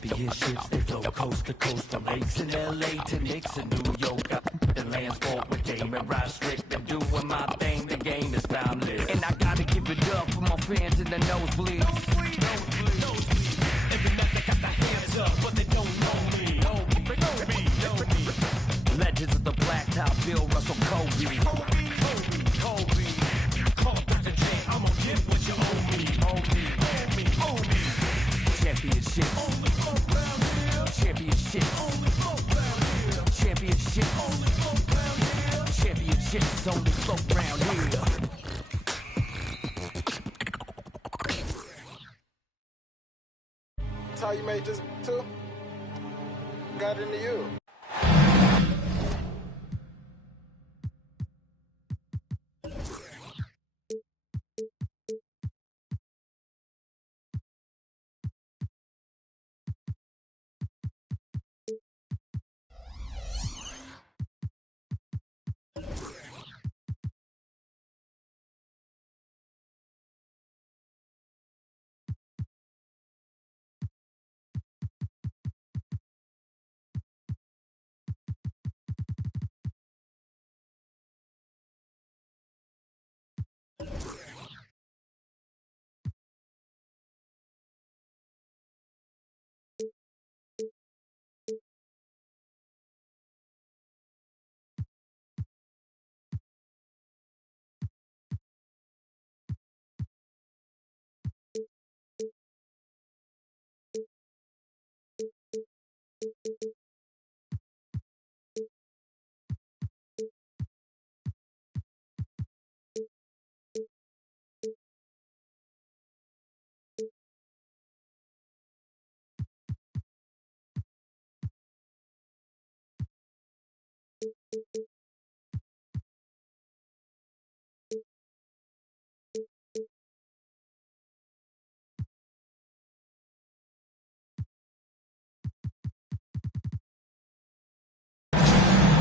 Championships, they flow coast to coast, from lakes in LA to Knicks in New York. The lands for a game and ride strict. I'm doing my thing, the game is boundless. And I gotta give it up for my fans in the nosebleeds. Every night they got their hands up, but they don't know me. Legends of the blacktop, Bill Russell, Kobe. Call Dr. J, I'm gonna get what you owe me. Championship. Championship. Championship. Championships only float round here. That's how you made this too? Got into you.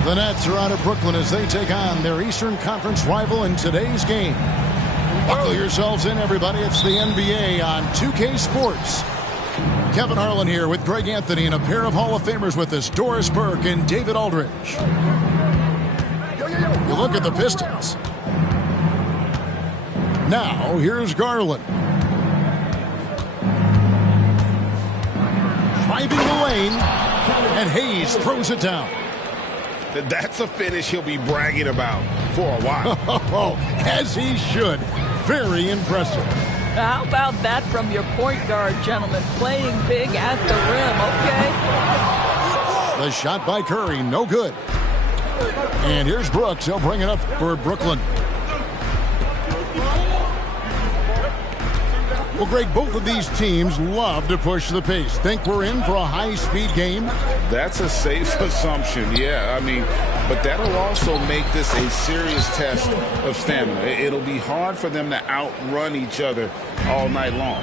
The Nets are out of Brooklyn as they take on their Eastern Conference rival in today's game. Buckle yourselves in, everybody. It's the NBA on 2K Sports. Kevin Harlan here with Greg Anthony and a pair of Hall of Famers with us, Doris Burke and David Aldridge. You look at the Pistons. Now, here's Garland. Driving the lane, and Hayes throws it down. That's a finish he'll be bragging about for a while. As he should. Very impressive. How about that from your point guard, gentlemen? Playing big at the rim, okay? The shot by Curry, no good. And here's Brooks. He'll bring it up for Brooklyn. Well, Greg, both of these teams love to push the pace. Think we're in for a high-speed game? That's a safe assumption, yeah. I mean, but that'll also make this a serious test of stamina. It'll be hard for them to outrun each other all night long.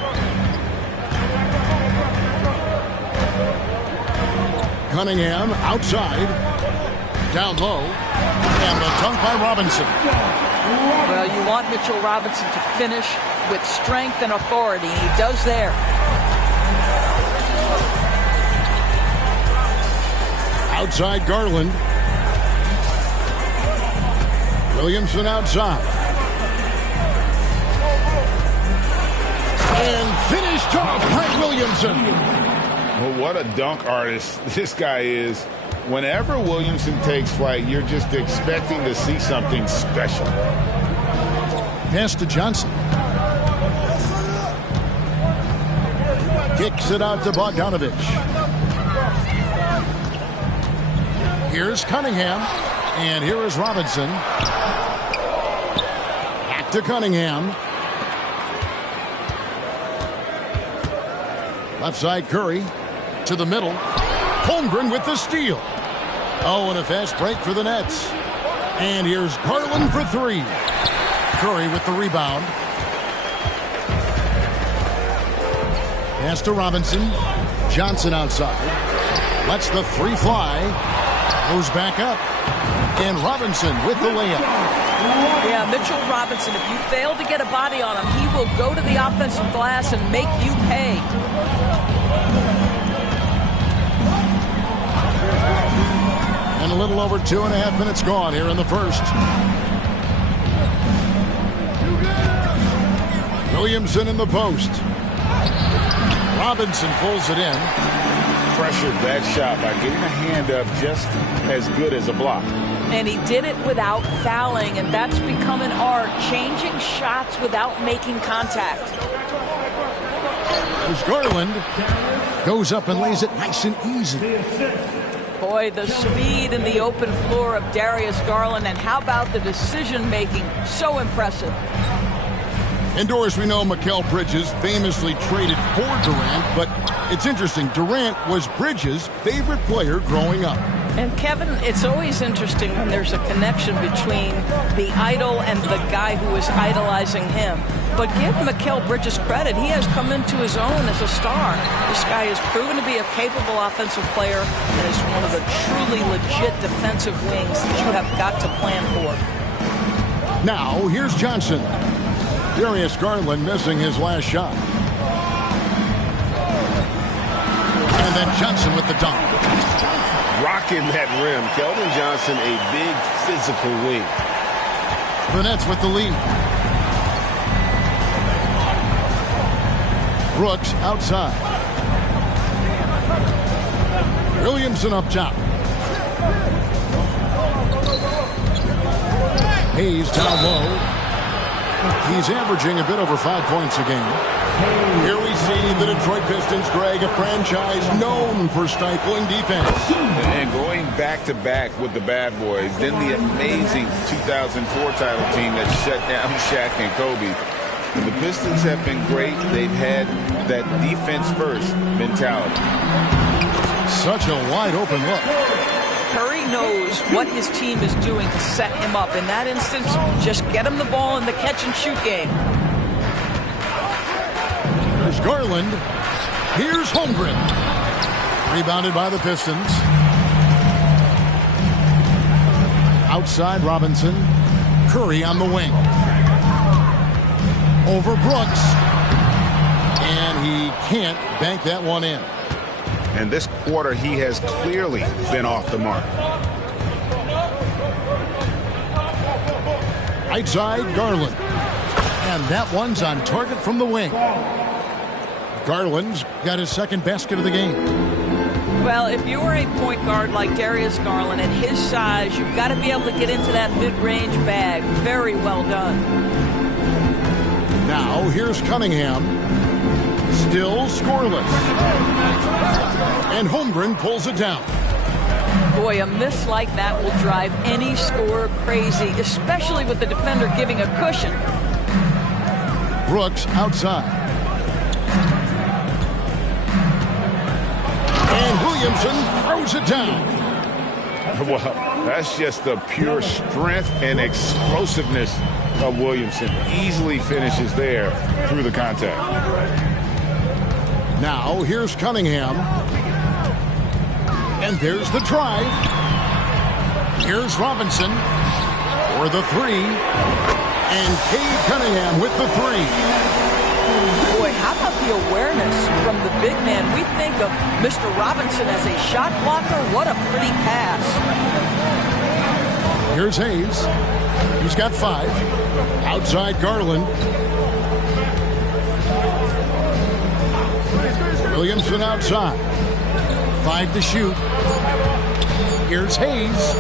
Cunningham outside, down low, and the dunk by Robinson. Well, you want Mitchell Robinson to finish with strength and authority. He does there. Outside Garland. Williamson outside. And finished off by Williamson. Well, what a dunk artist this guy is. Whenever Williamson takes flight, you're just expecting to see something special. Pass to Johnson. Kicks it out to Bogdanovich. Here's Cunningham. And here is Robinson. Back to Cunningham. Left side Curry. To the middle. Holmgren with the steal. Oh, and a fast break for the Nets. And here's Garland for three. Curry with the rebound. Pass to Robinson. Johnson outside. Lets the three fly. Goes back up. And Robinson with the layup. Yeah, Mitchell Robinson, if you fail to get a body on him, he will go to the offensive glass and make you pay. little over 2.5 minutes gone here in the first. Williamson in the post. Robinson pulls it in. Pressured that shot by getting a hand up just as good as a block. And he did it without fouling, and that's become an art, changing shots without making contact. As Garland goes up and lays it nice and easy. Boy, the speed and the open floor of Darius Garland, and how about the decision-making? So impressive. Indoors, we know Mikal Bridges famously traded for Durant, but it's interesting. Durant was Bridges' favorite player growing up. And Kevin, it's always interesting when there's a connection between the idol and the guy who is idolizing him. But give Mikal Bridges credit. He has come into his own as a star. This guy has proven to be a capable offensive player and is one of the truly legit defensive wings that you have got to plan for. Now, here's Johnson. Darius Garland missing his last shot. And then Johnson with the dunk. Rocking that rim. Keldon Johnson, a big physical wing. The Nets with the lead. Brooks outside. Williamson up top. Hayes down low. He's averaging a bit over 5 points a game. Here we see the Detroit Pistons, Greg, a franchise known for stifling defense. And going back-to-back with the bad boys, then the amazing 2004 title team that shut down Shaq and Kobe. The Pistons have been great. They've had that defense-first mentality. Such a wide-open look. Curry knows what his team is doing to set him up. In that instance, just get him the ball in the catch-and-shoot game. There's Garland. Here's Holmgren. Rebounded by the Pistons. Outside Robinson. Curry on the wing. Over Brooks. And he can't bank that one in. And this quarter, he has clearly been off the mark. Right side, Garland. And that one's on target from the wing. Garland's got his second basket of the game. Well, if you're a point guard like Darius Garland at his size, you've got to be able to get into that mid-range bag. Very well done. Now, here's Cunningham. Still scoreless. And Holmgren pulls it down. Boy, a miss like that will drive any scorer crazy, especially with the defender giving a cushion. Brooks outside. And Williamson throws it down. Well, that's just the pure strength and explosiveness of Williamson. Easily finishes there through the contact. Now, here's Cunningham. And there's the drive. Here's Robinson for the three. And Cade Cunningham with the three. Boy, how about the awareness from the big man? We think of Mr. Robinson as a shot blocker. What a pretty pass. Here's Hayes. He's got 5. Outside Garland. Williamson outside. 5 to shoot. Here's Hayes.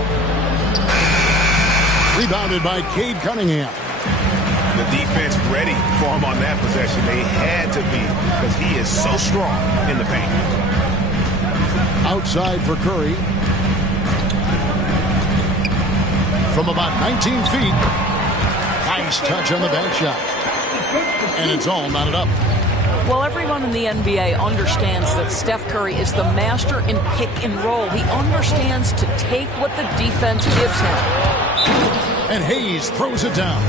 Rebounded by Cade Cunningham. The defense ready for him on that possession. They had to be because he is so strong in the paint. Outside for Curry. From about 19 feet. Nice touch on the bank shot. And it's all knotted up. Well, everyone in the NBA understands that Steph Curry is the master in pick and roll. He understands to take what the defense gives him. And Hayes throws it down.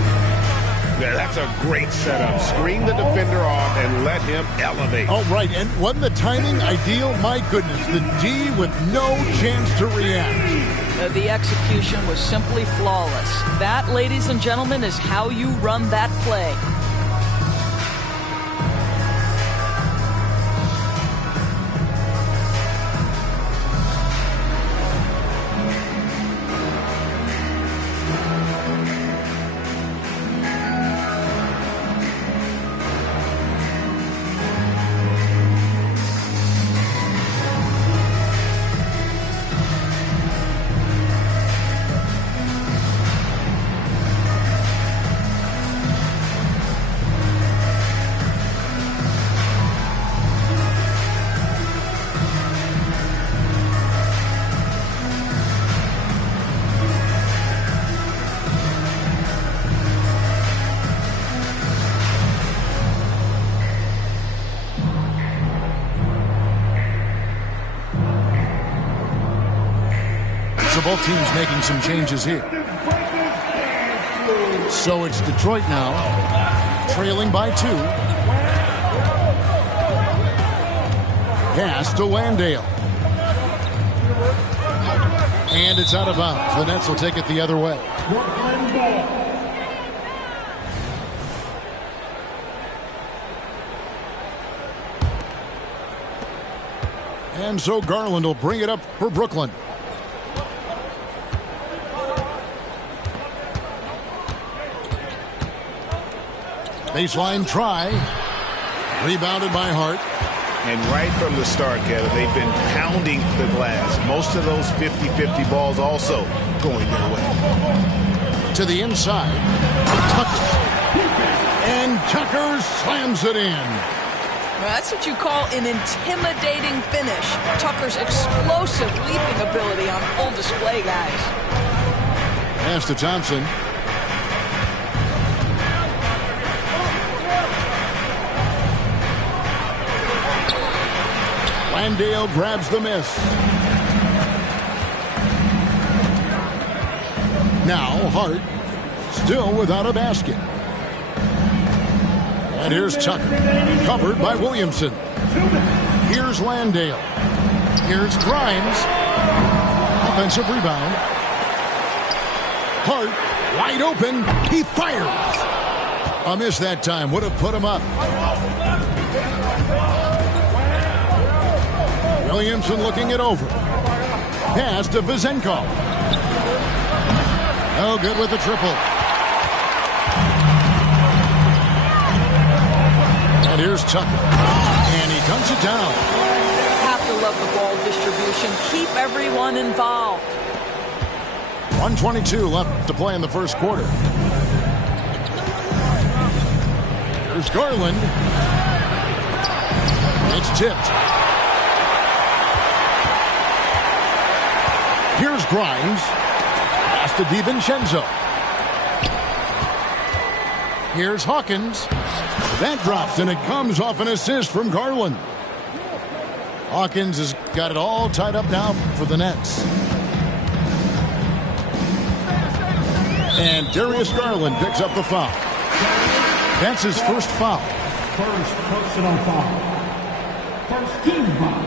Yeah, that's a great setup. Screen the defender off and let him elevate. All right, and wasn't the timing ideal? My goodness, the D with no chance to react. The execution was simply flawless. That, ladies and gentlemen, is how you run that play. both teams making some changes here. So it's Detroit now, trailing by 2. Pass to Landale. And it's out of bounds. The Nets will take it the other way. And so Garland will bring it up for Brooklyn. Baseline try. Rebounded by Hart. And right from the start, Kevin, they've been pounding the glass. Most of those 50-50 balls also going their way. To the inside. Tucker. And Tucker slams it in. Well, that's what you call an intimidating finish. Tucker's explosive leaping ability on full display, guys. Pass to Thompson. Landale grabs the miss. Now Hart still without a basket. And here's Tucker, covered by Williamson. Here's Landale. Here's Grimes. Offensive rebound. Hart, wide open. He fires. A miss that time. Would have put him up. Williamson looking it over. Pass to Vizenkov. Oh, good with the triple. And here's Tucker. And he dunks it down. Have to love the ball distribution. Keep everyone involved. 1:22 left to play in the first quarter. Here's Garland. It's tipped. Here's Grimes. Pass to DiVincenzo. Here's Hawkins. That drops, and it comes off an assist from Garland. Hawkins has got it all tied up now for the Nets. And Darius Garland picks up the foul. That's his first foul. First personal foul. First team foul.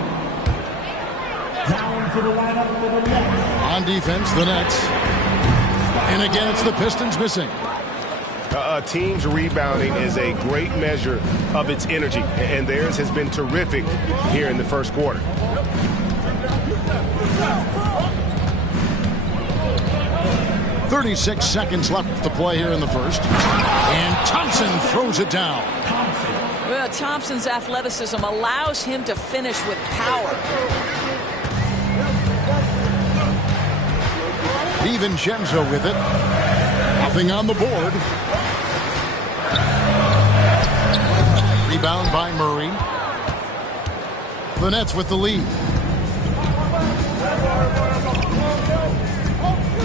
Down to the lineup for the Nets. On defense, the Nets. And again, it's the Pistons missing. A team's rebounding is a great measure of its energy, and theirs has been terrific here in the first quarter. .36 seconds left to play here in the first. And Thompson throws it down. Well, Thompson's athleticism allows him to finish with power. DiVincenzo with it. Nothing on the board. Rebound by Murray. The Nets with the lead.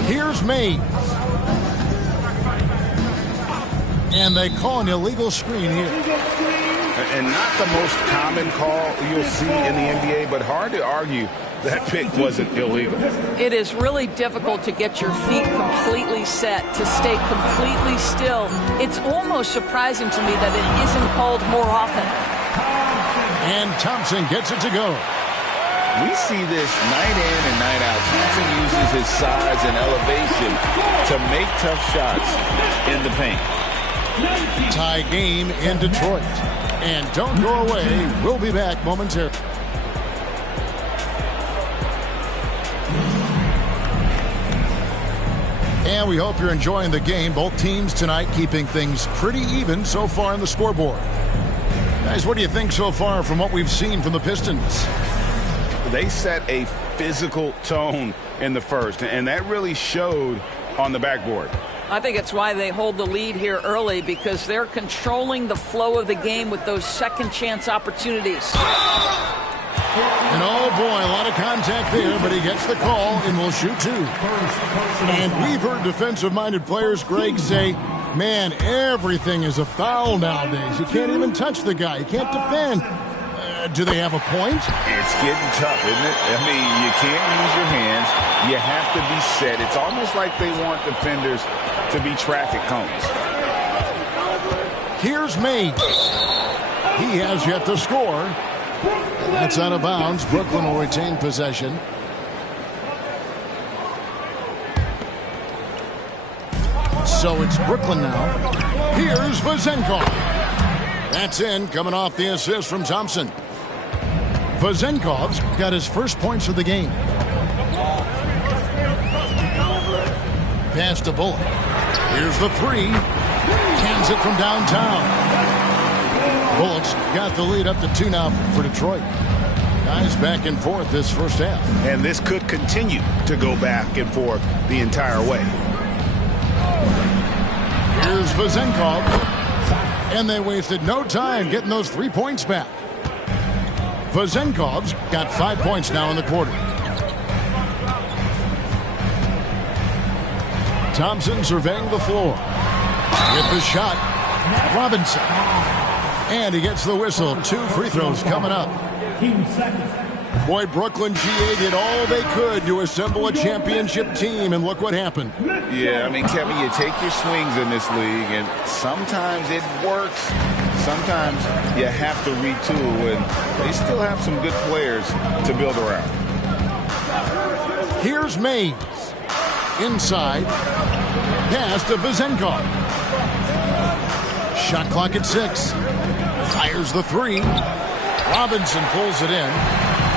Here's Mays. And they call an illegal screen here. And not the most common call you'll see in the NBA, but hard to argue that pick wasn't illegal. It is really difficult to get your feet completely set, to stay completely still. It's almost surprising to me that it isn't called more often. And Thompson gets it to go. We see this night in and night out. Thompson uses his size and elevation to make tough shots in the paint. Tie game in Detroit. And don't go away. We'll be back momentarily. And we hope you're enjoying the game. Both teams tonight keeping things pretty even so far on the scoreboard. Guys, what do you think so far from what we've seen from the Pistons? They set a physical tone in the first, and that really showed on the backboard. I think it's why they hold the lead here early, because they're controlling the flow of the game with those second chance opportunities. And oh boy, a lot of contact there, but he gets the call and will shoot two. And we've heard defensive-minded players, Greg, say, man, everything is a foul nowadays. You can't even touch the guy. You can't defend. Do they have a point? It's getting tough, isn't it? I mean, you can't use your hands. You have to be set. It's almost like they want defenders to be traffic cones. Here's May. He has yet to score. And that's out of bounds. Brooklyn will retain possession. So it's Brooklyn now. Here's Vezenkov. That's in, coming off the assist from Thompson. Vezenkov's got his first points of the game. Pass to Bullock. Here's the three. Cans it from downtown. Bullock's got the lead up to 2 now for Detroit. Guys back and forth this first half. And this could continue to go back and forth the entire way. Here's Vezenkov. And they wasted no time getting those 3 points back. Vezenkov's got 5 points now in the quarter. Thompson surveying the floor. With the shot, Robinson. And he gets the whistle. 2 free throws coming up. Boy, Brooklyn GA did all they could to assemble a championship team, and look what happened. Yeah, I mean, Kevin, you take your swings in this league, and sometimes it works. Sometimes you have to retool, and they still have some good players to build around. Here's Mays. Inside. Pass to Vezenkov. Shot clock at 6. Fires the 3. Robinson pulls it in.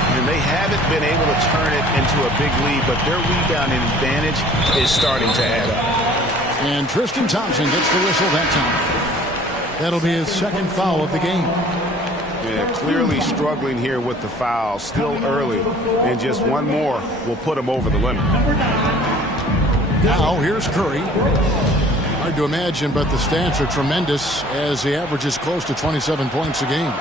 And they haven't been able to turn it into a big lead, but their rebounding advantage is starting to add up. And Tristan Thompson gets the whistle that time. That'll be his second foul of the game. Yeah, clearly struggling here with the foul. Still early, and just one more will put him over the limit. Now here's Curry. Hard to imagine, but the stats are tremendous as he averages close to 27 points a game.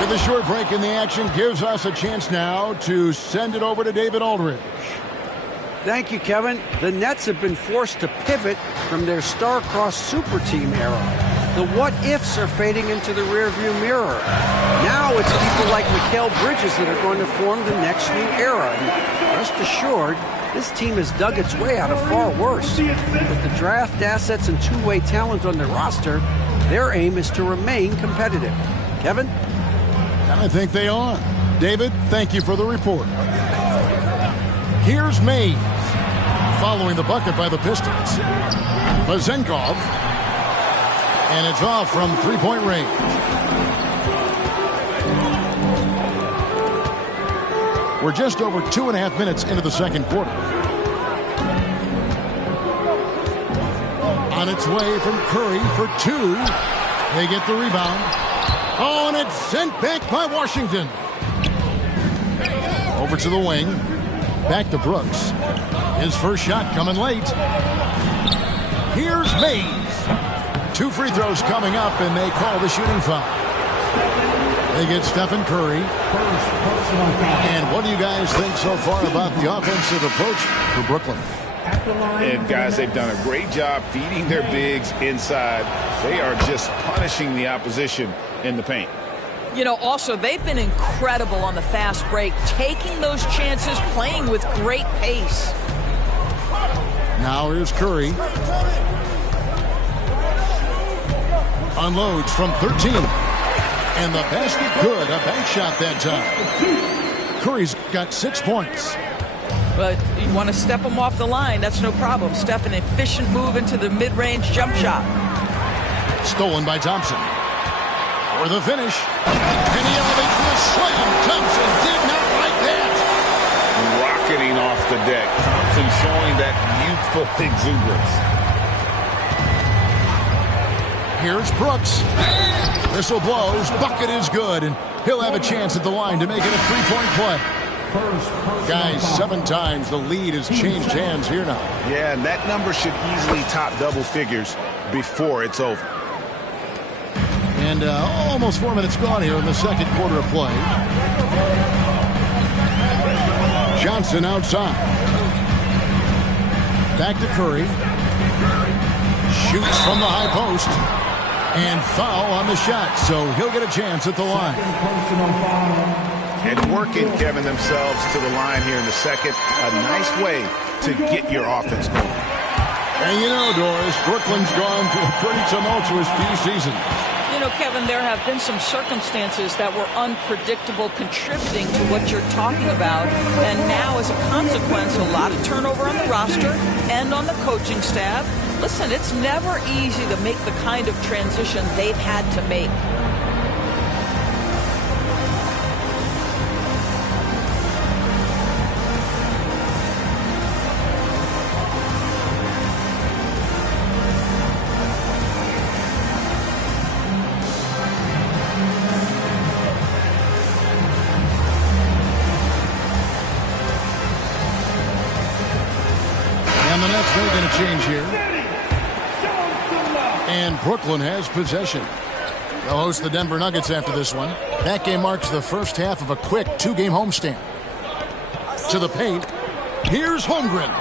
With a short break in the action, gives us a chance now to send it over to David Aldridge. Thank you, Kevin. The Nets have been forced to pivot from their star-crossed super team era. The what-ifs are fading into the rearview mirror. Now it's people like Mikal Bridges that are going to form the next new era. And rest assured, this team has dug its way out of far worse. With the draft assets and two-way talent on their roster, their aim is to remain competitive. Kevin? I think they are. David, thank you for the report. Here's Mays. Following the bucket by the Pistons. Vezenkov. And it's off from three-point range. We're just over 2.5 minutes into the second quarter. On its way from Curry for 2. They get the rebound. Oh, and it's sent back by Washington. Over to the wing. Back to Brooks. His first shot coming late. Here's Mays. 2 free throws coming up, and they call the shooting foul. They get Stephen Curry. And what do you guys think so far about the offensive approach for Brooklyn? And guys, they've done a great job feeding their bigs inside. They are just punishing the opposition in the paint. You know, also, they've been incredible on the fast break, taking those chances, playing with great pace. Now here's Curry. Unloads from 13. And the basket good. A bank shot that time. Curry's got 6 points. But you want to step him off the line, that's no problem. Steph, an efficient move into the mid-range jump shot. Stolen by Thompson. For the finish. And he elevates with a slam. Thompson did not like that. Rocketing off the deck. Thompson showing that youthful exuberance. Here's Brooks. Whistle blows. Bucket is good. And he'll have a chance at the line to make it a three-point play. Guys, 7 times the lead has changed hands here now. Yeah, and that number should easily top double figures before it's over. And almost 4 minutes gone here in the second quarter of play. Johnson outside. Back to Curry. Shoots from the high post. And foul on the shot, so he'll get a chance at the line. And working, Kevin, themselves to the line here in the second. A nice way to get your offense going. And you know, Doris, Brooklyn's gone through a pretty tumultuous few seasons. You know, Kevin, there have been some circumstances that were unpredictable contributing to what you're talking about. And now, as a consequence, a lot of turnover on the roster and on the coaching staff. Listen, it's never easy to make the kind of transition they've had to make. And the Nets making a change here. And Brooklyn has possession. They'll host the Denver Nuggets after this one. That game marks the first half of a quick two-game homestand. To the paint. Here's Holmgren.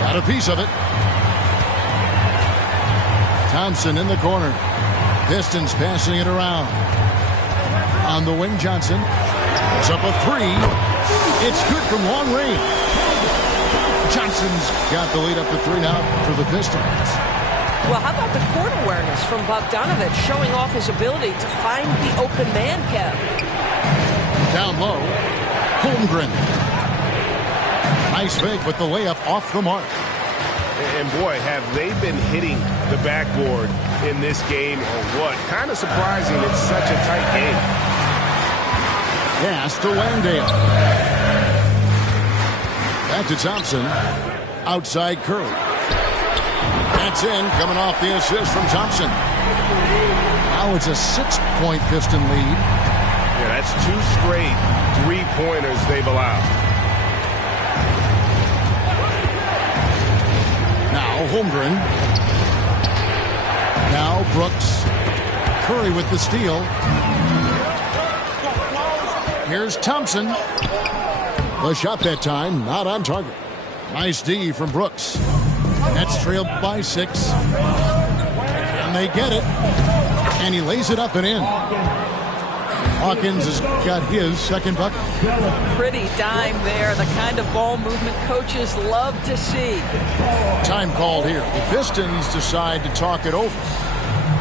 Got a piece of it. Thompson in the corner. Pistons passing it around. On the wing, Johnson. It's up a three. It's good from long range. Johnson's got the lead up to three now for the Pistons. Well, how about the court awareness from Bogdanovic showing off his ability to find the open man, Kev? Down low, Holmgren. Nice fake with the layup off the mark. And boy, have they been hitting the backboard in this game or what? Kind of surprising it's such a tight game. Pass to Landale. Back to Thompson. Outside Curry. That's in, coming off the assist from Thompson. Now it's a 6-point Piston lead. Yeah, that's two straight three-pointers they've allowed. Now Holmgren. Now Brooks. Curry with the steal. Here's Thompson. The shot that time, not on target. Nice D from Brooks. Nets trailed by 6. And they get it. And he lays it up and in. Hawkins has got his second bucket. Pretty dime there. The kind of ball movement coaches love to see. Time called here. The Pistons decide to talk it over.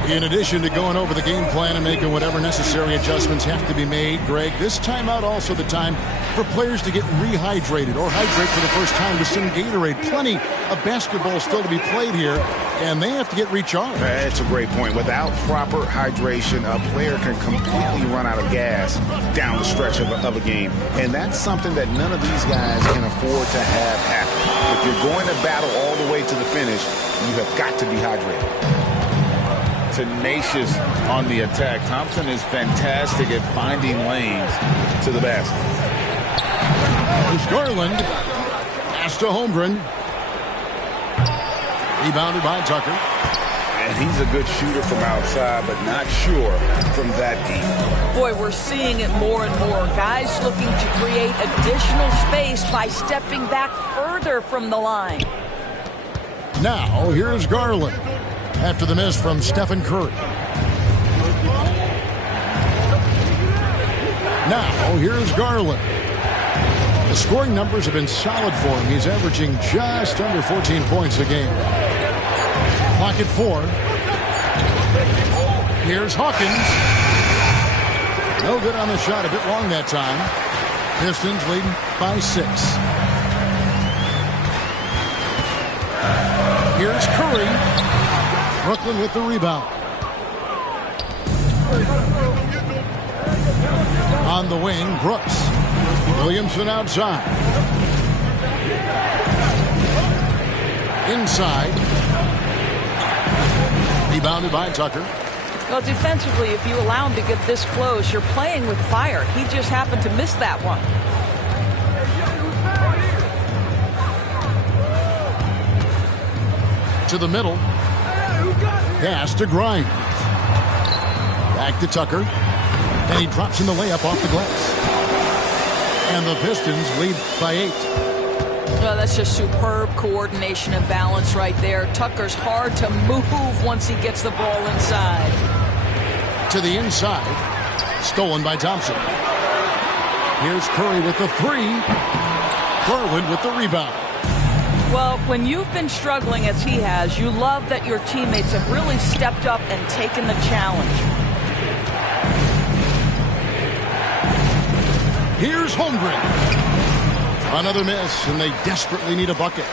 In addition to going over the game plan and making whatever necessary adjustments have to be made, Greg, this timeout also the time for players to get rehydrated or hydrate for the first time with some Gatorade. Plenty of basketball still to be played here, and they have to get recharged. That's a great point. Without proper hydration, a player can completely run out of gas down the stretch of a game, and that's something that none of these guys can afford to have happen. If you're going to battle all the way to the finish, you have got to be hydrated. Tenacious on the attack. Thompson is fantastic at finding lanes to the basket. There's Garland. Pass to Holmgren. Rebounded by Tucker. And he's a good shooter from outside, but not sure from that deep. Boy, we're seeing it more and more. Guys looking to create additional space by stepping back further from the line. Now, here's Garland. After the miss from Stephen Curry. Now, here's Garland. The scoring numbers have been solid for him. He's averaging just under 14 points a game. Clock at 4. Here's Hawkins. No good on the shot. A bit long that time. Pistons leading by 6. Here's Curry. Brooklyn with the rebound. On the wing, Brooks. Williamson outside. Inside. Rebounded by Tucker. Well, defensively, if you allow him to get this close, you're playing with fire. He just happened to miss that one. To the middle. Pass to Grimes. Back to Tucker. And he drops in the layup off the glass. And the Pistons lead by 8. Well, that's just superb coordination and balance right there. Tucker's hard to move once he gets the ball inside. To the inside. Stolen by Thompson. Here's Curry with the three. Garland with the rebound. Well, when you've been struggling as he has, you love that your teammates have really stepped up and taken the challenge. Here's Holmgren. Another miss, and they desperately need a bucket.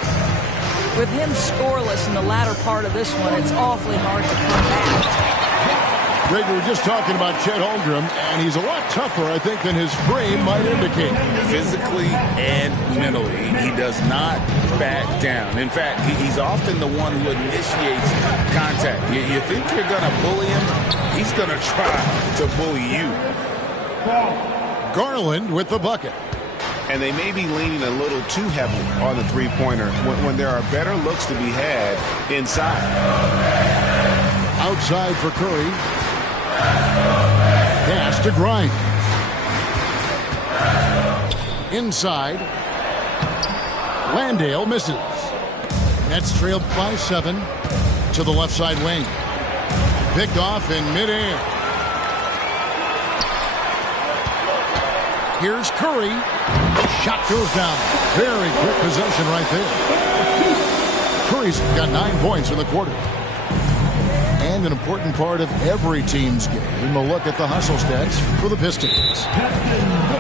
With him scoreless in the latter part of this one, it's awfully hard to come back. Greg, we were just talking about Chet Holmgren, and he's a lot tougher, I think, than his frame might indicate. Physically and mentally, he does not back down. In fact, he's often the one who initiates contact. You think you're going to bully him? He's going to try to bully you. Garland with the bucket. And they may be leaning a little too heavily on the three-pointer when there are better looks to be had inside. Outside for Curry. Pass to Grimes. Inside. Landale misses. Nets trailed by 7 to the left side wing. Picked off in midair. Here's Curry. Shot goes down. Very quick possession right there. Curry's got 9 points in the quarter. And an important part of every team's game, a look at the hustle stats for the Pistons.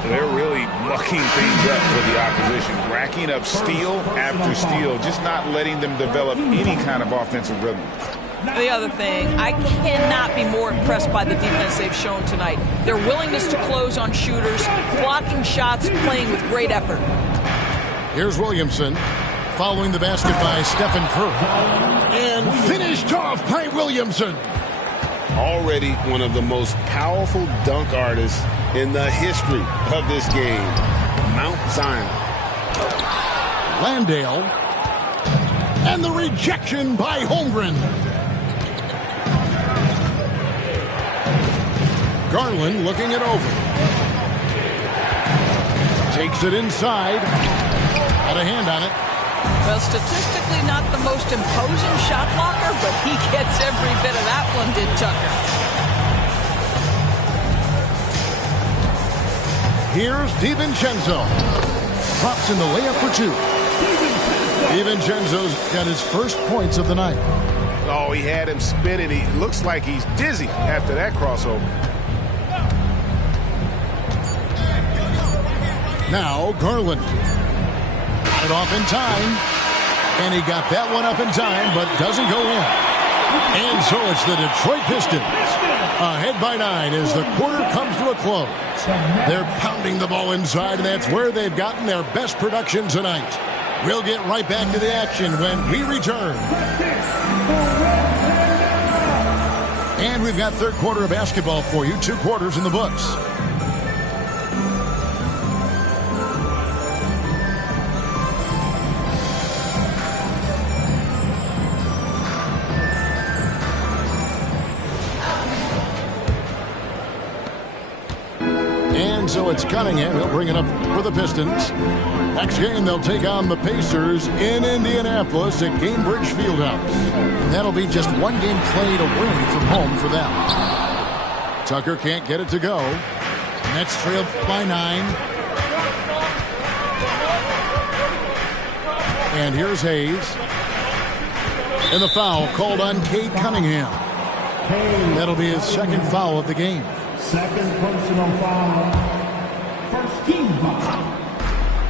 They're really mucking things up for the opposition, racking up steal after steal, just not letting them develop any kind of offensive rhythm. The other thing, I cannot be more impressed by the defense they've shown tonight. Their willingness to close on shooters, blocking shots, playing with great effort. Here's Williamson, following the basket by Stephen Curry. And finished off by Williamson. Already one of the most powerful dunk artists in the history of this game. Mount Zion. Landale. And the rejection by Holmgren. Garland looking it over. Takes it inside. Got a hand on it. Well, statistically not the most imposing shot blocker, but he gets every bit of that one, did Tucker. Here's DiVincenzo. Drops in the layup for 2. DiVincenzo's got his first points of the night. Oh, he had him spinning. He looks like he's dizzy after that crossover. Now Garland. Got it off in time. And he got that one up in time, but doesn't go in. And so it's the Detroit Pistons ahead by 9 as the quarter comes to a close. They're pounding the ball inside, and that's where they've gotten their best production tonight. We'll get right back to the action when we return. And we've got third quarter of basketball for you. 2 quarters in the books. So it's Cunningham. He'll bring it up for the Pistons. Next game, they'll take on the Pacers in Indianapolis at Gainbridge Fieldhouse. And that'll be just 1 game played away from home for them. Tucker can't get it to go. Nets trailed by 9. And here's Hayes. And the foul called on Cade Cunningham. That'll be his second foul of the game. Second personal foul. First team foul.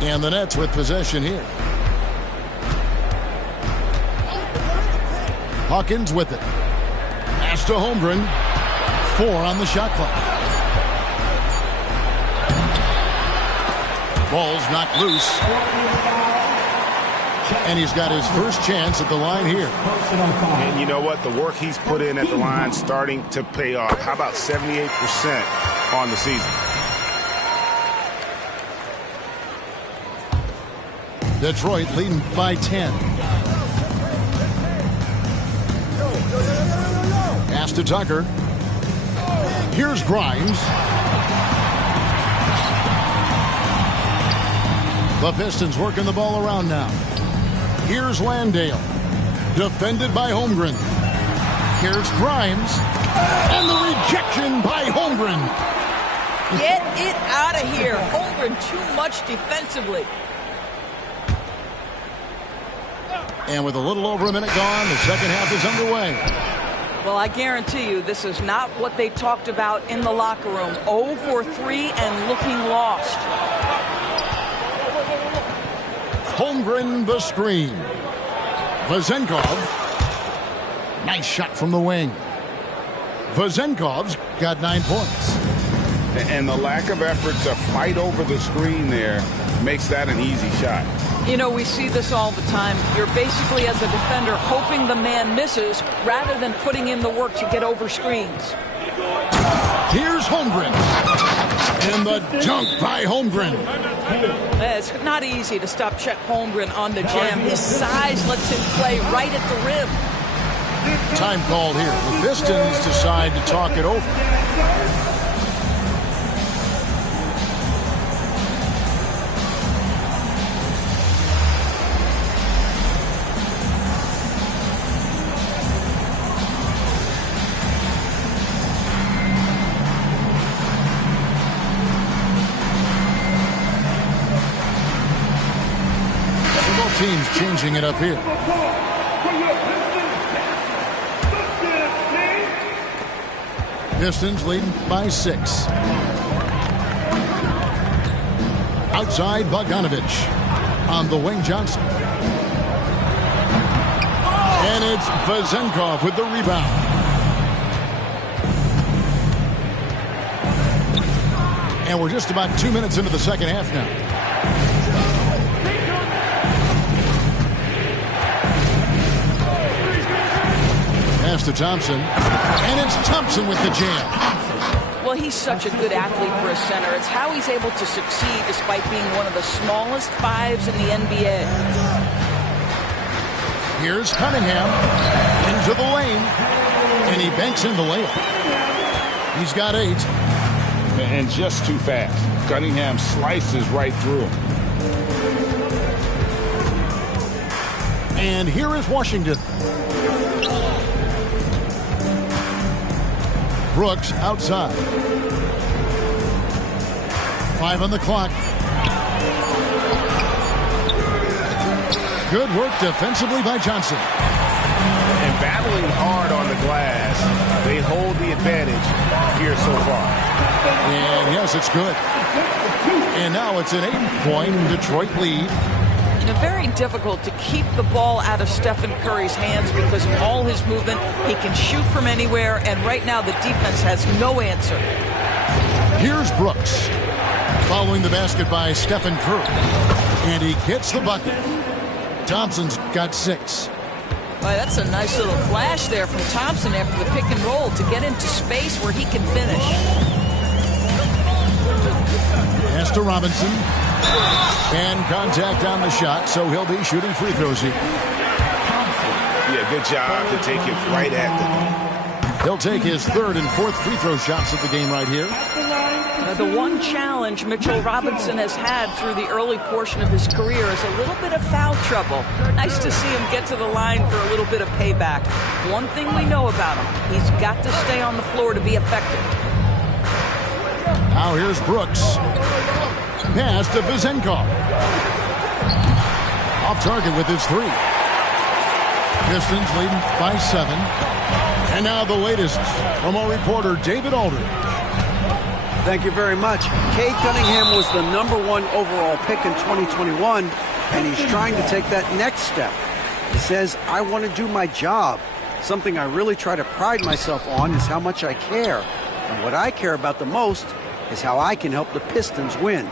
And the Nets with possession here. Hawkins with it. Pass to Holmgren. 4 on the shot clock. Ball's knocked loose. And he's got his first chance at the line here. And you know what? The work he's put in at the line starting to pay off. How about 78% on the season? Detroit leading by 10. Pass to Tucker. Here's Grimes. The Pistons working the ball around now. Here's Landale. Defended by Holmgren. Here's Grimes. And the rejection by Holmgren. Get it out of here. Holmgren too much defensively. And with a little over a minute gone, the second half is underway. Well, I guarantee you this is not what they talked about in the locker room. 0 for 3 and looking lost. Holmgren the screen. Vezenkov. Nice shot from the wing. Vezenkov's got 9 points. And the lack of effort to fight over the screen there makes that an easy shot. You know, we see this all the time. You're basically, as a defender, hoping the man misses rather than putting in the work to get over screens. Here's Holmgren. And the dunk by Holmgren. It's not easy to stop Chet Holmgren on the jam. His size lets him play right at the rim. Time called here. The Pistons decide to talk it over. Teams changing it up here. Pistons leading by 6. Outside Bogdanovich. On the wing, Johnson. And it's Vezenkov with the rebound. And we're just about 2 minutes into the second half now. Pass to Thompson, and it's Thompson with the jam. Well, he's such a good athlete for a center. It's how he's able to succeed despite being one of the smallest 5s in the NBA. Here's Cunningham into the lane, and he banks in the layup. He's got 8. And just too fast. Cunningham slices right through him. And here is Washington. Brooks outside. 5 on the clock. Good work defensively by Johnson. And battling hard on the glass, they hold the advantage here so far. And yes, it's good. And now it's an 8-point Detroit lead. Very difficult to keep the ball out of Stephen Curry's hands because of all his movement. He can shoot from anywhere, and right now the defense has no answer. Here's Brooks. Following the basket by Stephen Curry. And he gets the bucket. Thompson's got 6. Boy, that's a nice little flash there from Thompson after the pick and roll to get into space where he can finish. Pass to Robinson. And contact on the shot, so he'll be shooting free throws here. Yeah, good job to take it right at them. He'll take his 3rd and 4th free throw shots of the game right here. The one challenge Mitchell Robinson has had through the early portion of his career is a little bit of foul trouble. Nice to see him get to the line for a little bit of payback. One thing we know about him, he's got to stay on the floor to be effective. Now here's Brooks. Pass to Vezenkov. Off target with his 3. Pistons leading by 7. And now the latest from our reporter, David Aldridge. Thank you very much. Cade Cunningham was the #1 overall pick in 2021, and he's trying to take that next step. He says, I want to do my job. Something I really try to pride myself on is how much I care. And what I care about the most is how I can help the Pistons win.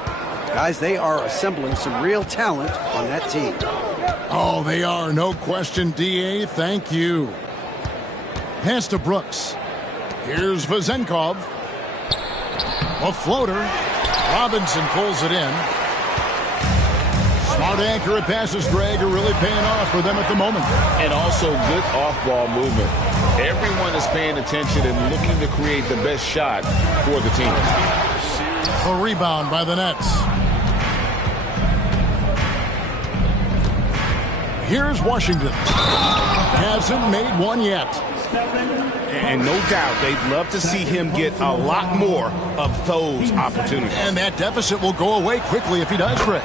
Guys, they are assembling some real talent on that team. Oh, they are. No question, D.A. Thank you. Pass to Brooks. Here's Vezenkov. A floater. Robinson pulls it in. Smart, accurate passes, Greg, are really paying off for them at the moment. And also good off-ball movement. Everyone is paying attention and looking to create the best shot for the team. A rebound by the Nets. Here's Washington. Hasn't made one yet. And no doubt they'd love to see him get a lot more of those opportunities. And that deficit will go away quickly if he does, Rick.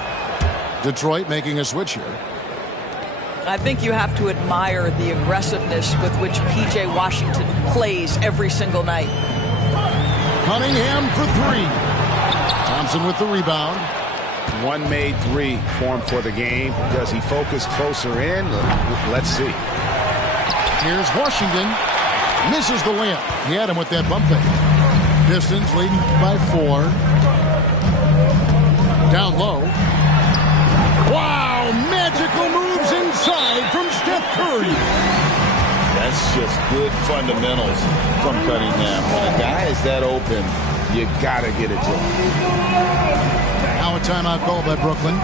Detroit making a switch here. I think you have to admire the aggressiveness with which P.J. Washington plays every single night. Cunningham for three. Thompson with the rebound. One made three for him for the game. Does he focus closer in? Let's see. Here's Washington. Misses the layup. He had him with that bump fake. Pistons leading by 4. Down low. Wow! Magical moves inside from Steph Curry. That's just good fundamentals from Cunningham. When a guy is that open, you got to get it to him. Now a timeout call by Brooklyn.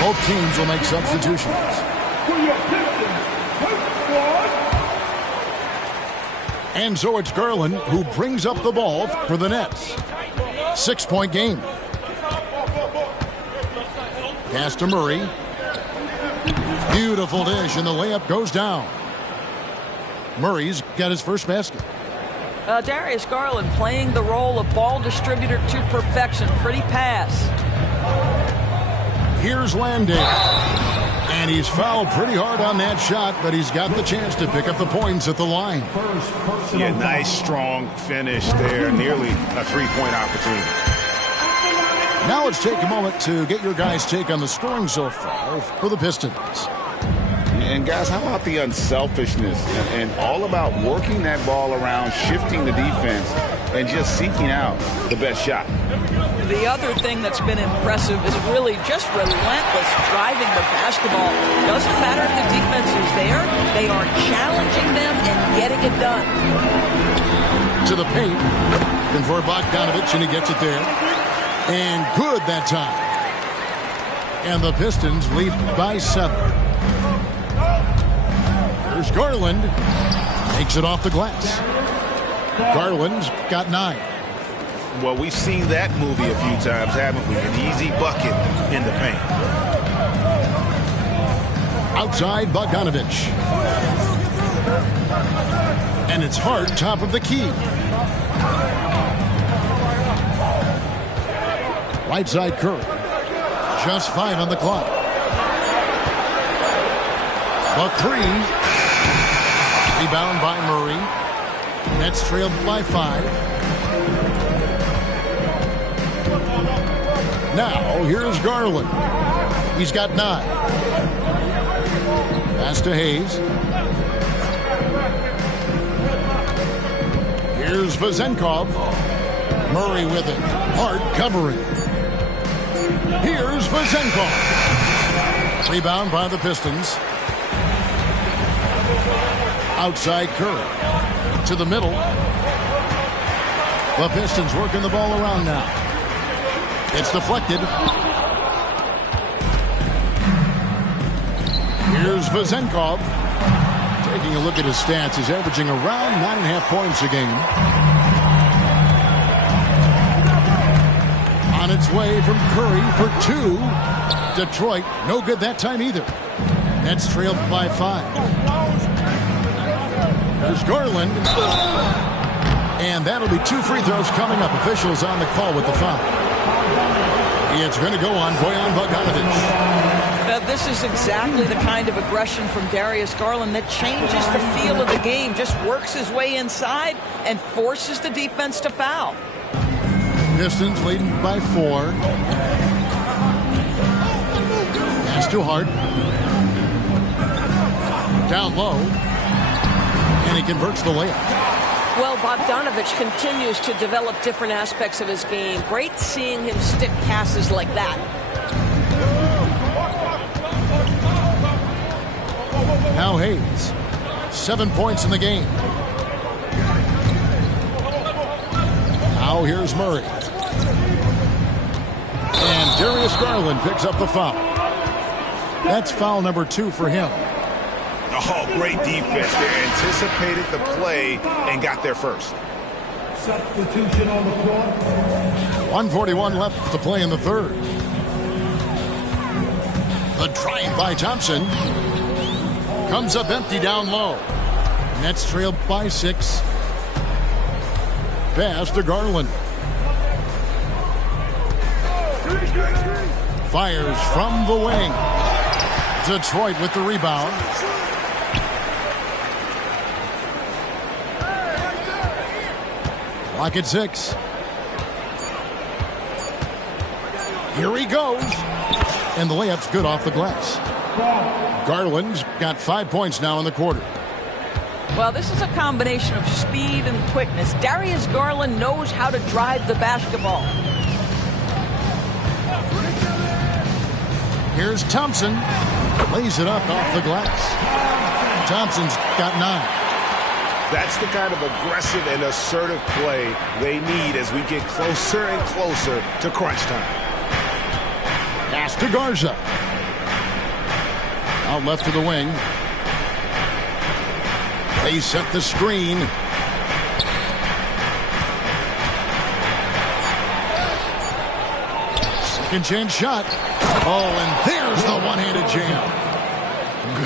Both teams will make substitutions. And so it's Garland who brings up the ball for the Nets. 6-point game. Pass to Murray. Beautiful dish, and the layup goes down. Murray's got his first basket. Darius Garland playing the role of ball distributor to perfection. Pretty pass. Here's Landale. And he's fouled pretty hard on that shot, but he's got the chance to pick up the points at the line. Yeah, nice, strong finish there. Nearly a three-point opportunity. Now let's take a moment to get your guys' take on the scoring so far for the Pistons. And guys, how about the unselfishness and all about working that ball around, shifting the defense, and just seeking out the best shot. The other thing that's been impressive is really just relentless driving the basketball. Doesn't matter if the defense is there. They are challenging them and getting it done. To the paint. And for Bogdanovich, and he gets it there. And good that time. And the Pistons lead by 7. Here's Garland. Takes it off the glass. Garland's got 9. Well, we've seen that movie a few times, haven't we? An easy bucket in the paint. Outside Bogdanovich. And it's Hart, top of the key. Right side Curry. Just 5 on the clock. The 3. Rebound by Murray. Nets trailed by 5. Now, here's Garland. He's got 9. Pass to Hayes. Here's Vezenkov. Murray with it. Hart covering. Here's Vezenkov. Rebound by the Pistons. Outside Curry. To the middle. The Pistons working the ball around now. It's deflected. Here's Vezenkov. Taking a look at his stats, he's averaging around 9.5 points a game. On its way from Curry for 2. Detroit, no good that time either. Nets trailed by 5. There's Garland. And that'll be 2 free throws coming up. Officials on the call with the foul. It's going to go on Bojan Bogdanovich. This is exactly the kind of aggression from Darius Garland that changes the feel of the game. Just works his way inside and forces the defense to foul. Pistons leading by 4. Pass to Hart. Down low. And he converts the layup. Well, Bogdanovich continues to develop different aspects of his game. Great seeing him stick passes like that. Now Hayes. 7 points in the game. Now here's Murray. And Darius Garland picks up the foul. That's foul number 2 for him. Oh, great defense. They anticipated the play and got there first. Substitution on the floor. 1:41 left to play in the third. The drive by Thompson comes up empty down low. Nets trailed by 6. Pass to Garland. Fires from the wing. Detroit with the rebound. Clock at 6. Here he goes. And the layup's good off the glass. Garland's got 5 points now in the quarter. Well, this is a combination of speed and quickness. Darius Garland knows how to drive the basketball. Here's Thompson. Lays it up off the glass. Thompson's got 9. That's the kind of aggressive and assertive play they need as we get closer and closer to crunch time. Pass to Garza. Out left to the wing. They set the screen. Second chance shot. Oh, and there's the one-handed jam.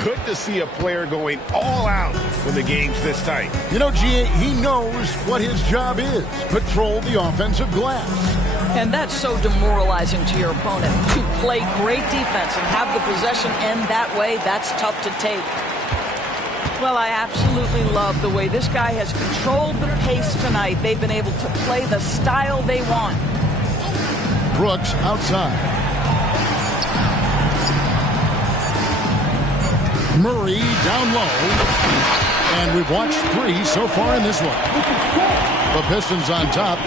Good to see a player going all out when the game's this tight. You know, G.A., he knows what his job is. Patrol the offensive glass. And that's so demoralizing to your opponent. To play great defense and have the possession end that way, that's tough to take. Well, I absolutely love the way this guy has controlled the pace tonight. They've been able to play the style they want. Brooks outside. Murray down low. And we've watched 3 so far in this one. The Pistons on top,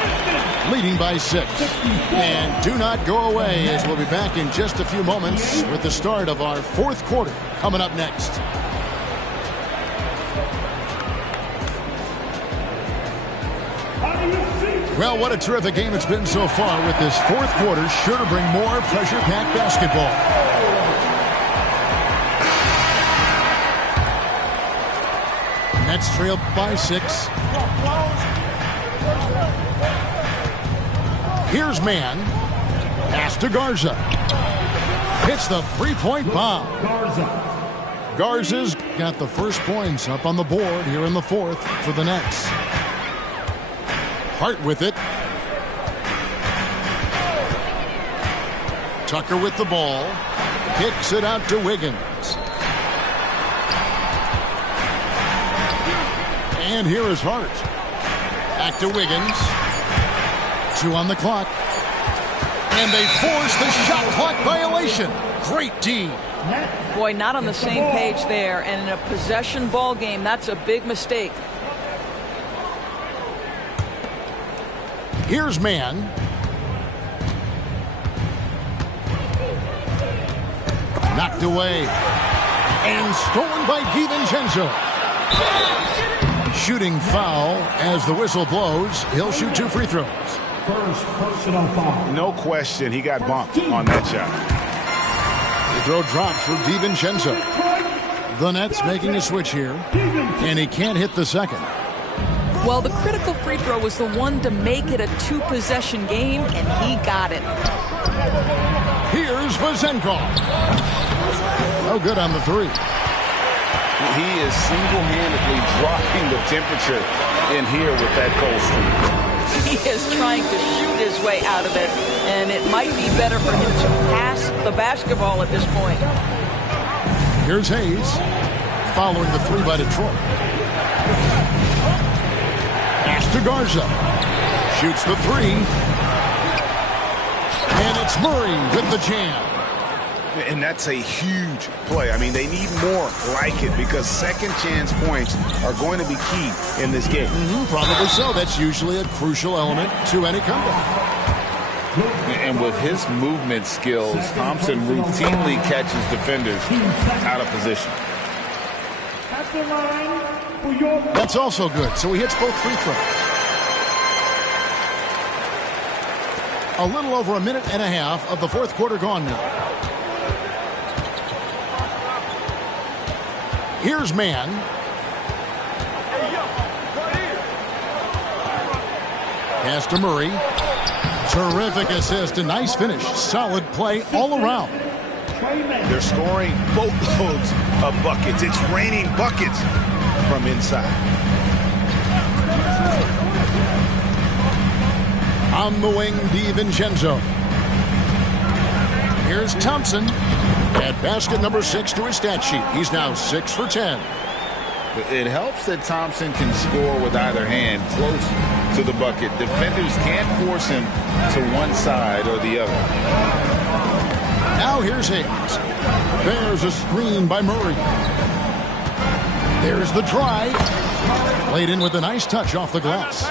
leading by 6. And do not go away, as we'll be back in just a few moments with the start of our 4th quarter coming up next. Well, what a terrific game it's been so far, with this 4th quarter sure to bring more pressure-packed basketball. Nets trailed by 6. Here's Mann. Pass to Garza. Hits the three-point bomb. Garza's got the first points up on the board here in the 4th for the Nets. Hart with it. Tucker with the ball. Kicks it out to Wiggins. And here is Hart. Back to Wiggins. 2 on the clock. And they force the shot clock violation. Great D. Boy, not on the same page there. And in a possession ball game, that's a big mistake. Here's Mann. Knocked away. And stolen by DiVincenzo. Shooting foul as the whistle blows. He'll shoot 2 free throws. First personal foul. No question, he got bumped on that shot. The throw drops for DiVincenzo. The Nets making a switch here. And he can't hit the second. Well, the critical free throw was the one to make it a 2-possession game, and he got it. Here's Vezenkov. No good on the 3. He is single-handedly dropping the temperature in here with that cold streak. He is trying to shoot his way out of it, and it might be better for him to pass the basketball at this point. Here's Hayes, following the 3 by Detroit. Pass to Garza. Shoots the 3. And it's Murray with the jam. And that's a huge play. I mean, they need more like it because second chance points are going to be key in this game. Probably so. That's usually a crucial element to any comeback. And with his movement skills, Thompson routinely catches defenders out of position. That's also good, so he hits both free throws. A little over a minute and a half of the fourth quarter gone now. Here's Mann. Pass to Murray. Terrific assist, a nice finish. Solid play all around. They're scoring boatloads of buckets. It's raining buckets from inside. On the wing, DiVincenzo. Here's Thompson. At basket number 6 to his stat sheet. He's now 6 for 10. It helps that Thompson can score with either hand close to the bucket. Defenders can't force him to one side or the other. Now here's Hayes. There's a screen by Murray. There's the drive. Played in with a nice touch off the glass.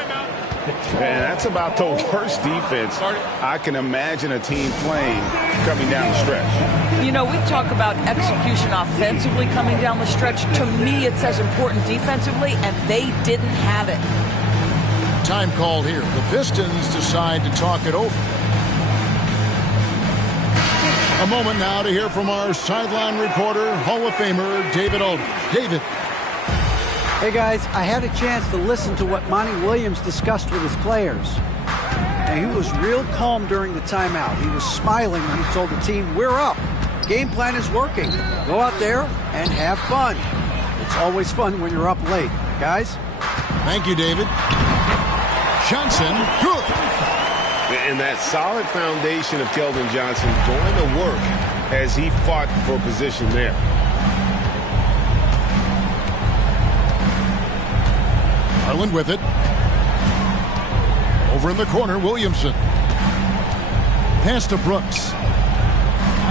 Man, that's about the worst defense I can imagine a team playing coming down the stretch. You know, we talk about execution offensively coming down the stretch. To me, it's as important defensively, and they didn't have it. Time called here. The Pistons decide to talk it over. A moment now to hear from our sideline reporter, Hall of Famer David Oldham. David. Hey guys, I had a chance to listen to what Monty Williams discussed with his players. And he was real calm during the timeout. He was smiling when he told the team, we're up. Game plan is working. Go out there and have fun. It's always fun when you're up late. Guys? Thank you, David. Johnson, good. And that solid foundation of Keldon Johnson going to work as he fought for position there. Garland with it. Over in the corner, Williamson. Pass to Brooks.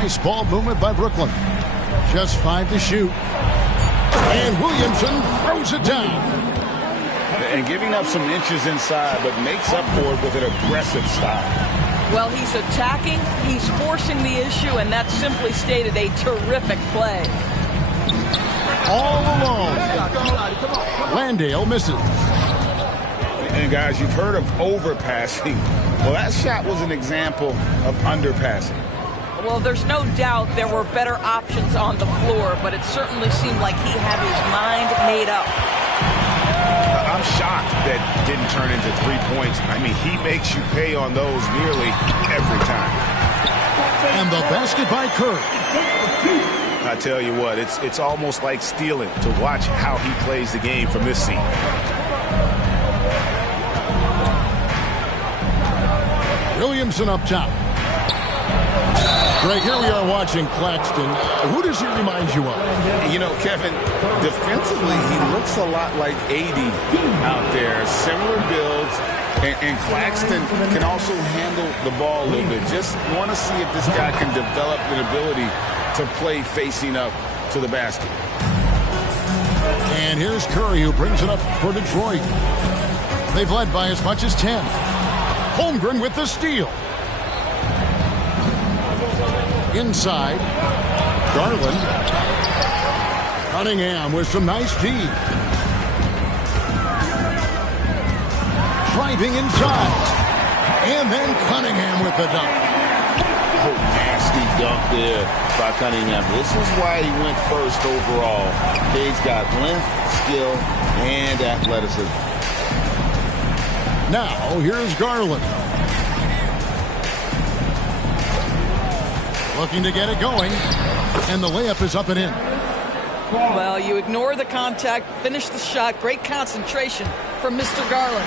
Nice ball movement by Brooklyn. Just 5 to shoot. And Williamson throws it down. And giving up some inches inside, but makes up for it with an aggressive style. Well, he's attacking, he's forcing the issue, and that simply stated a terrific play. All alone. Landale misses. And guys, you've heard of overpassing. Well, that shot was an example of underpassing. Well, there's no doubt there were better options on the floor, but it certainly seemed like he had his mind made up. I'm shocked that didn't turn into 3 points. I mean, he makes you pay on those nearly every time. And the basket by Curry. I tell you what, it's almost like stealing to watch how he plays the game from this seat. Williamson up top. Greg, here we are watching Claxton. Who does he remind you of? You know, Kevin, defensively, he looks a lot like AD out there. Similar builds. And Claxton can also handle the ball a little bit. Just want to see if this guy can develop an ability to play facing up to the basket. And here's Curry, who brings it up for Detroit. They've led by as much as 10. Holmgren with the steal. Inside, Garland. Cunningham with some nice D. Driving inside. And then Cunningham with the dunk. Oh, nasty dunk there by Cunningham. This is why he went first overall. He's got length, skill, and athleticism. Now, here's Garland. Looking to get it going. And the layup is up and in. Well, you ignore the contact, finish the shot. Great concentration from Mr. Garland.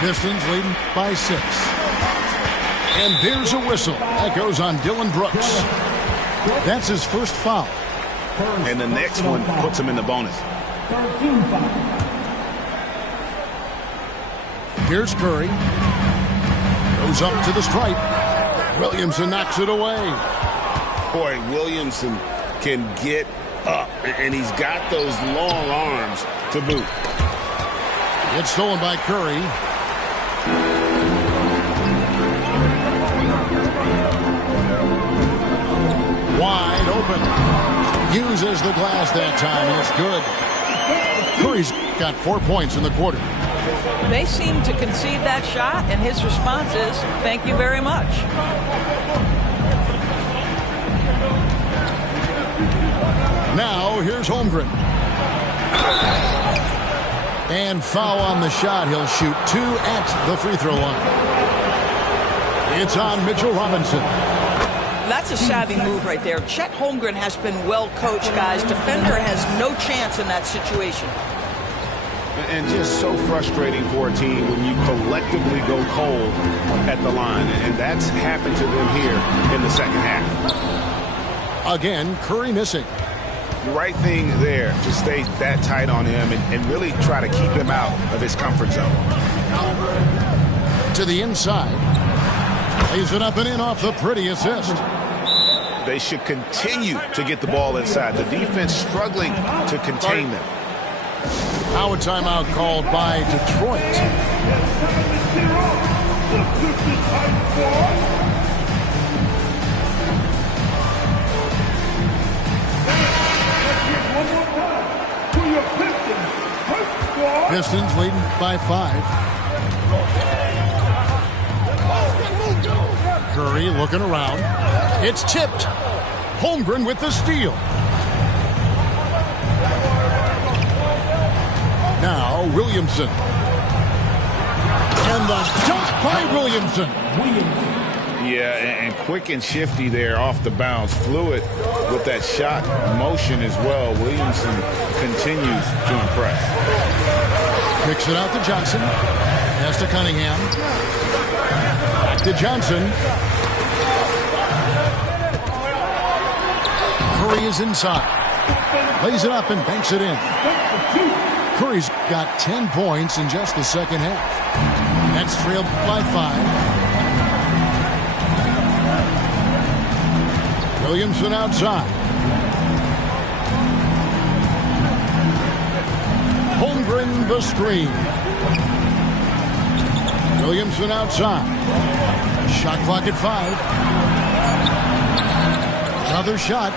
Pistons leading by 6. And there's a whistle. That goes on Dylan Brooks. That's his first foul. And the next one puts him in the bonus. Here's Curry. Goes up to the stripe. Williamson knocks it away. Boy, Williamson can get up, and he's got those long arms to boot. It's stolen by Curry. Wide open. Uses the glass that time, and it's good. Curry's got 4 points in the quarter. They seem to concede that shot, and his response is, thank you very much. Now, here's Holmgren. And foul on the shot. He'll shoot 2 at the free throw line. It's on Mitchell Robinson. That's a savvy move right there. Chet Holmgren has been well coached, guys. Defender has no chance in that situation. And just so frustrating for a team when you collectively go cold at the line. And that's happened to them here in the second half. Again, Curry missing. The right thing there to stay that tight on him and really try to keep him out of his comfort zone. To the inside. Lays it up and in off the pretty assist. They should continue to get the ball inside. The defense struggling to contain them. Now a timeout called by Detroit. Pistons leading by 5. Curry looking around. It's tipped. Holmgren with the steal. Now Williamson. And the dunk by Williamson. Yeah, and quick and shifty there off the bounce. Fluid with that shot motion as well. Williamson continues to impress. Kicks it out to Johnson. Pass to Cunningham. Back to Johnson. Curry is inside. Lays it up and banks it in. Curry's got 10 points in just the second half. Nets trailed by 5. Williamson outside. Holmgren the screen. Williamson outside. Shot clock at 5. Another shot.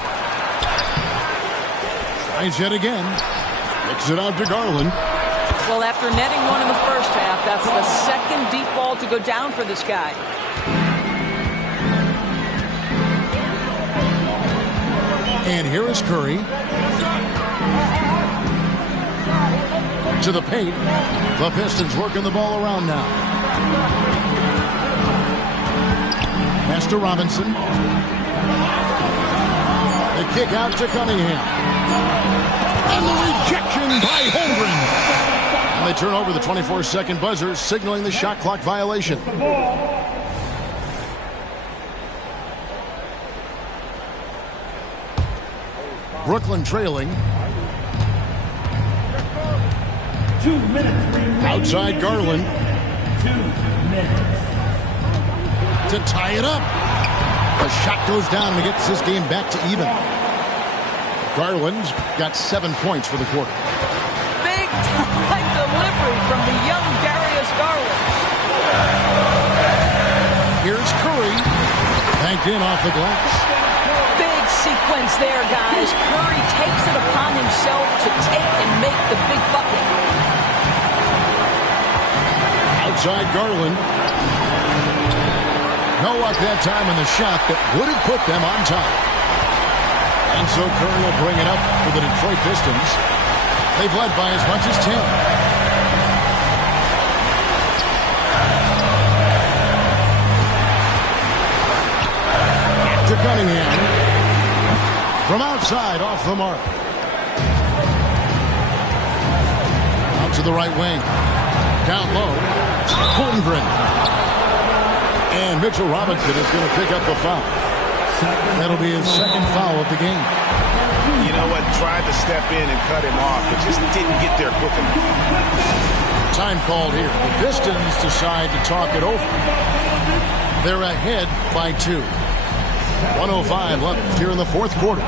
Tries yet again. Kicks it out to Garland. Well, after netting one in the first half, that's the second deep ball to go down for this guy. And here is Curry. To the paint. The Pistons working the ball around now. Pass to Robinson. The kick out to Cunningham. And the rejection by Holmgren. And they turn over the 24-second buzzer, signaling the shot clock violation. Brooklyn trailing. 2 minutes. Outside Garland. 2 minutes. To tie it up. The shot goes down and he gets this game back to even. Garland's got 7 points for the quarter. Big time delivery from the young Darius Garland. Here's Curry. Banked in off the glass. Big sequence there, guys. Curry takes it upon himself to take and make the big bucket. Outside Garland. No luck that time on the shot that would have put them on top. And so Curry will bring it up for the Detroit Pistons. They've led by as much as 10. To Cunningham. From outside, off the mark. Out to the right wing. Down low. Holmgren. And Mitchell Robinson is going to pick up the foul. That'll be his second foul of the game. You know what? Tried to step in and cut him off, but just didn't get there quick enough. Time called here. The Pistons decide to talk it over. They're ahead by 2. 1:05 left here in the fourth quarter.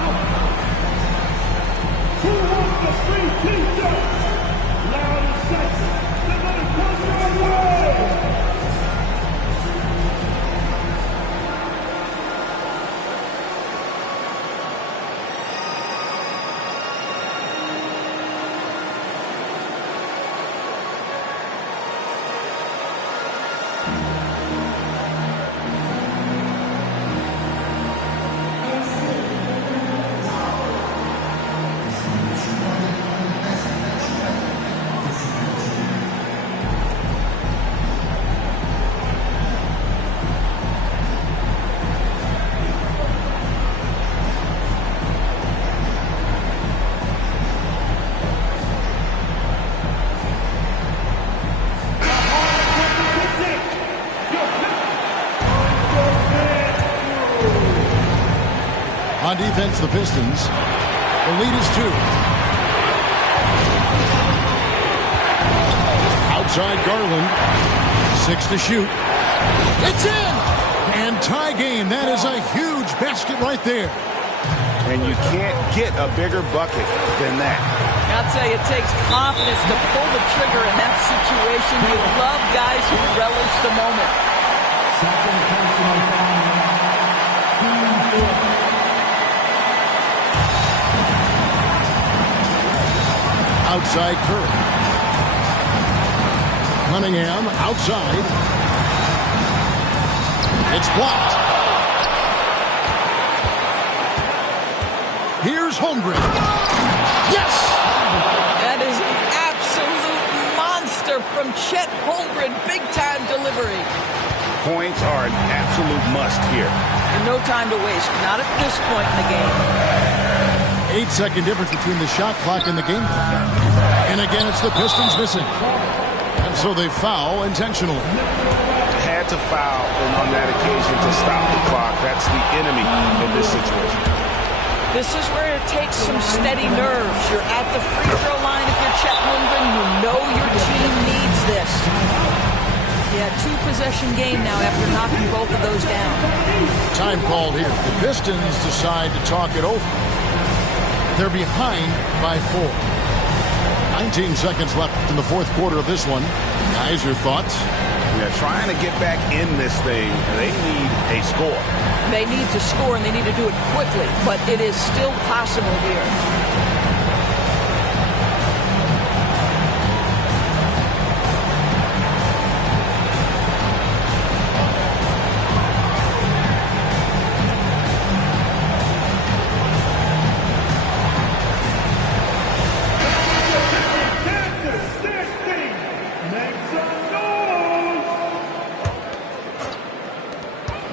On defense, the Pistons. The lead is 2. Outside Garland. 6 to shoot. It's in! And tie game. That is a huge basket right there. And you can't get a bigger bucket than that. I'll tell you, it takes confidence to pull the trigger in that situation. You love guys who relish the moment. Second personal foul. Outside Curry. Cunningham outside. It's blocked. Here's Holmgren. Yes! That is an absolute monster from Chet Holmgren. Big-time delivery. Points are an absolute must here. And no time to waste. Not at this point in the game. 8-second difference between the shot clock and the game clock. And again, it's the Pistons missing. And so they foul intentionally. Had to foul, and on that occasion to stop the clock. That's the enemy in this situation. This is where it takes some steady nerves. You're at the free throw line if you're Chet Holmgren. You know your team needs this. Yeah, 2-possession game now after knocking both of those down. Time called here. The Pistons decide to talk it over. They're behind by 4. 19 seconds left in the fourth quarter of this one. Guys, your thoughts? Yeah, trying to get back in this thing, they need a score. They need to score, and they need to do it quickly, but it is still possible here.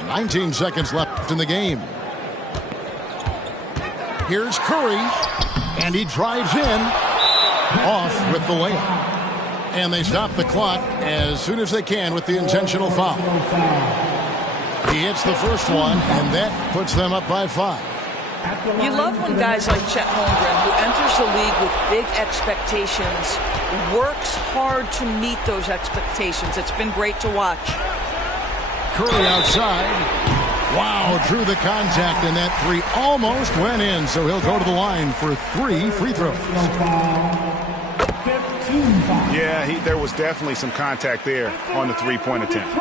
Make 19 seconds left in the game. Here's Curry, and he drives in, off with the layup. And they stop the clock as soon as they can with the intentional foul. He hits the first one, and that puts them up by 5. You love when guys like Chet Holmgren, who enters the league with big expectations, works hard to meet those expectations. It's been great to watch. Curry outside. Wow, drew the contact, and that 3 almost went in, so he'll go to the line for 3 free throws. Yeah, there was definitely some contact there on the three-point attempt.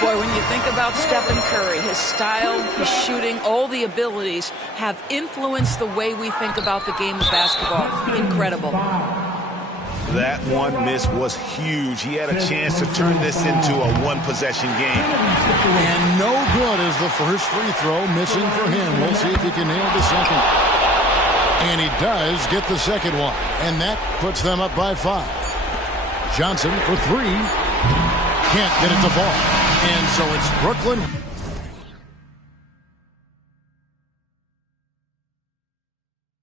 Boy, when you think about Stephen Curry, his style, his shooting, all the abilities have influenced the way we think about the game of basketball. Incredible. That one miss was huge. He had a chance to turn this into a one-possession game. And no good is the first free throw missing for him. We'll see if he can nail the second. And he does get the second one. And that puts them up by 5. Johnson for 3. Can't get it to fall. And so it's Brooklyn